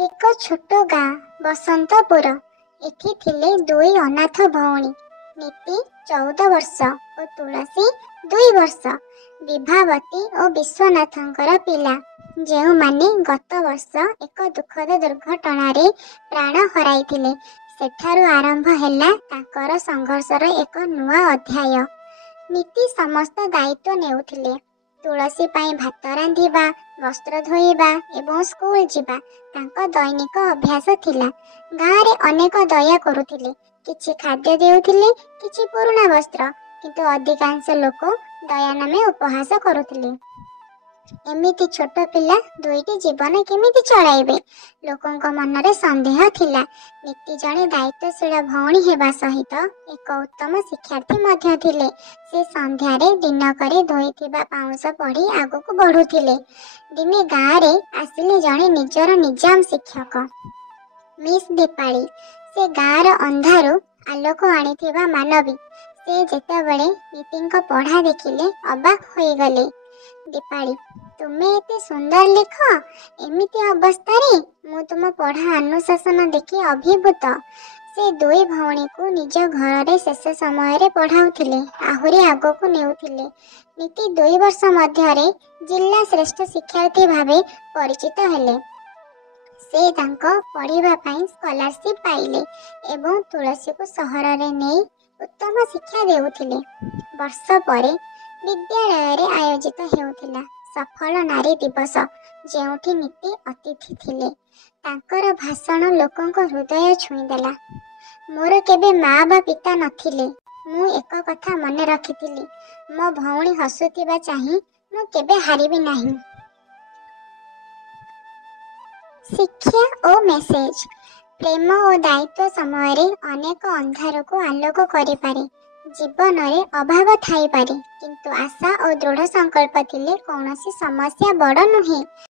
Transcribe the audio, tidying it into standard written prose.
ଏକ ଛୋଟ ଗାଁ ବସନ୍ତପୁର। ଏଠି ଥିଲେ ଦୁଇ ଅନାଥ ଭଉଣୀ, ନୀତି 14 ବର୍ଷ ଓ ତୁଳସୀ 2 ବର୍ଷ, ବିଭାବତୀ ଓ ବିଶ୍ୱନାଥଙ୍କର ପିଲା, ଯେଉଁମାନେ ଗତ ବର୍ଷ ଏକ ଦୁଃଖଦ ଦୁର୍ଘଟଣାରେ ପ୍ରାଣ ହରାଇଥିଲେ। ସେଠାରୁ ଆରମ୍ଭ ହେଲା ତାଙ୍କର ସଂଘର୍ଷର ଏକ ନୂଆ ଅଧ୍ୟାୟ। ନୀତି ସମସ୍ତ ଦାୟିତ୍ୱ ନେଉଥିଲେ। ତୁଳସୀ ପାଇଁ ଭାତ ରାନ୍ଧିବା, ବସ୍ତ୍ର ଧୋଇବା ଏବଂ ସ୍କୁଲ ଯିବା ତାଙ୍କ ଦୈନିକ ଅଭ୍ୟାସ ଥିଲା। ଗାଁରେ ଅନେକ ଦୟା କରୁଥିଲେ, କିଛି ଖାଦ୍ୟ ଦେଉଥିଲେ, କିଛି ପୁରୁଣା ବସ୍ତ୍ର, କିନ୍ତୁ ଅଧିକାଂଶ ଲୋକ ଦୟା ନାମେ ଉପହାସ କରୁଥିଲେ। ଏମିତି ଛୋଟ ପିଲା ଦୁଇଟି ଜୀବନ କେମିତି ଚଳାଇବେ? ଲୋକଙ୍କ ମନରେ ସନ୍ଦେହ ଥିଲା। ନୀତି ଜଣେ ଦାୟିତ୍ୱଶୀଳ ଭଉଣୀ ହେବା ସହିତ ଏକ ଉତ୍ତମ ଶିକ୍ଷାର୍ଥୀ ମଧ୍ୟ ଥିଲେ। ସେ ସନ୍ଧ୍ୟାରେ ଦିନକରେ ଧୋଇଥିବା ପାଉଁଶ ପଢ଼ି ଆଗକୁ ବଢ଼ୁଥିଲେ। ଦିନେ ଗାଁରେ ଆସିଲେ ଜଣେ ନିଜର ନିଜାମ ଶିକ୍ଷକ, ମିସ୍ ଦୀପାଳି। ସେ ଗାଁର ଅନ୍ଧାରୁ ଆଲୋକ ଆଣିଥିବା ମାନବୀ। ସେ ଯେତେବେଳେ ନୀତିଙ୍କ ପଢ଼ା ଦେଖିଲେ ଅବାକ୍ ହୋଇଗଲେ। ଦୀପାଳି, ତୁମେ ଏତେ ସୁନ୍ଦର ଲେଖ, ଏମିତି ଅବସ୍ଥାରେ? ମୁଁ ତୁମ ପଢ଼ା ଅନୁଶାସନ ଦେଖି ଅଭିଭୂତ। ସେ ଦୁଇ ଭଉଣୀକୁ ନିଜ ଘରରେ ଶେଷ ସମୟରେ ପଢ଼ାଉଥିଲେ, ଆହୁରି ଆଗକୁ ନେଉଥିଲେ। ନୀତି 2 ବର୍ଷ ମଧ୍ୟରେ ଜିଲ୍ଲା ଶ୍ରେଷ୍ଠ ଶିକ୍ଷାର୍ଥୀ ଭାବେ ପରିଚିତ ହେଲେ। ସେ ତାଙ୍କ ପଢ଼ିବା ପାଇଁ ସ୍କଲାରସିପ୍ ପାଇଲେ ଏବଂ ତୁଳସୀକୁ ସହରରେ ନେଇ ଉତ୍ତମ ଶିକ୍ଷା ଦେଉଥିଲେ। ବର୍ଷ ପରେ ବିଦ୍ୟାଳୟରେ ଆୟୋଜିତ ହେଉଥିଲା ସଫଳ ନାରୀ ଦିବସ, ଯେଉଁଠି ନୀତି ଅତିଥି ଥିଲେ। ତାଙ୍କର ଭାଷଣ ଲୋକଙ୍କ ହୃଦୟ ଛୁଇଁଦେଲା। ମୋର କେବେ ମା ବା ପିତା ନଥିଲେ। ମୁଁ ଏକ କଥା ମନେ ରଖିଥିଲି, ମୋ ଭଉଣୀ ହସୁଥିବା ଚାହିଁ ମୁଁ କେବେ ହାରିବି ନାହିଁ। ଶିକ୍ଷା ଓ ମେସେଜ। ପ୍ରେମ ଓ ଦାୟିତ୍ୱ ସମୟରେ ଅନେକ ଅନ୍ଧାରକୁ ଆଲୋକ କରିପାରେ। ଜୀବନରେ ଅଭାବ ଥାଇପାରେ, କିନ୍ତୁ ଆଶା ଓ ଦୃଢ଼ ସଂକଳ୍ପ ଥିଲେ କୌଣସି ସମସ୍ୟା ବଡ଼ ନୁହେଁ।